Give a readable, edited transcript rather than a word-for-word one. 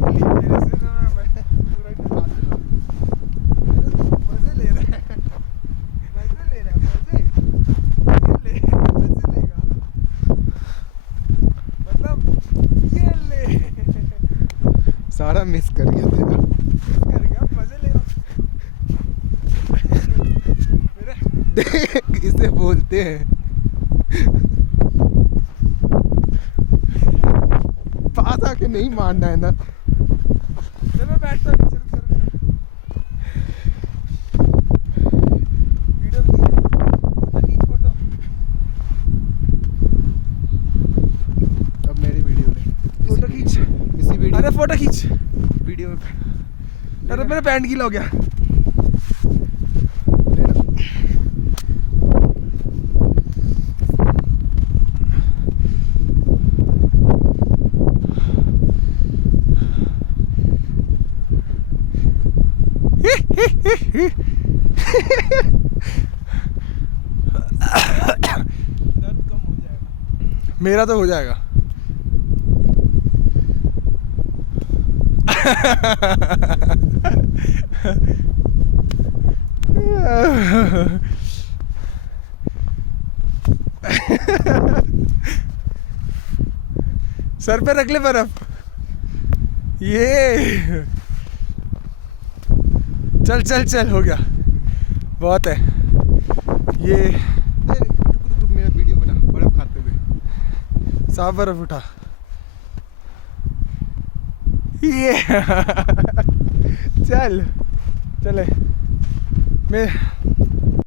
मत ली मेरे से ना, मैं पूरा निकाल दूंगा। मजे ले रहा है, मजे ले रहा है, मजे लेगा मतलब ये ले। सारा मिस कर गया तेरा। कर गया, मजे ले रहा मेरे। देख इसे बोलते हैं पास आके नहीं मारना है ना। चल मैं बैठता हूँ नीचे, रुक जा। वीडियो भी है, फोटो खींच, फोटो। अब मेरी वीडियो ले, फोटो खींच, इसी वीडियो। अरे फोटो खींच वीडियो में अरे मेरा पैंट गीला हो गया। लेना। दर्द कम हो जाएगा, मेरा तो हो जाएगा। सर पे रख ले बर्फ। ये चल चल चल, हो गया, बहुत है ये। रुक रुक रुक, मेरा वीडियो बना बर्फ खाते हुए। साफ बर्फ उठा ये। चल चले मैं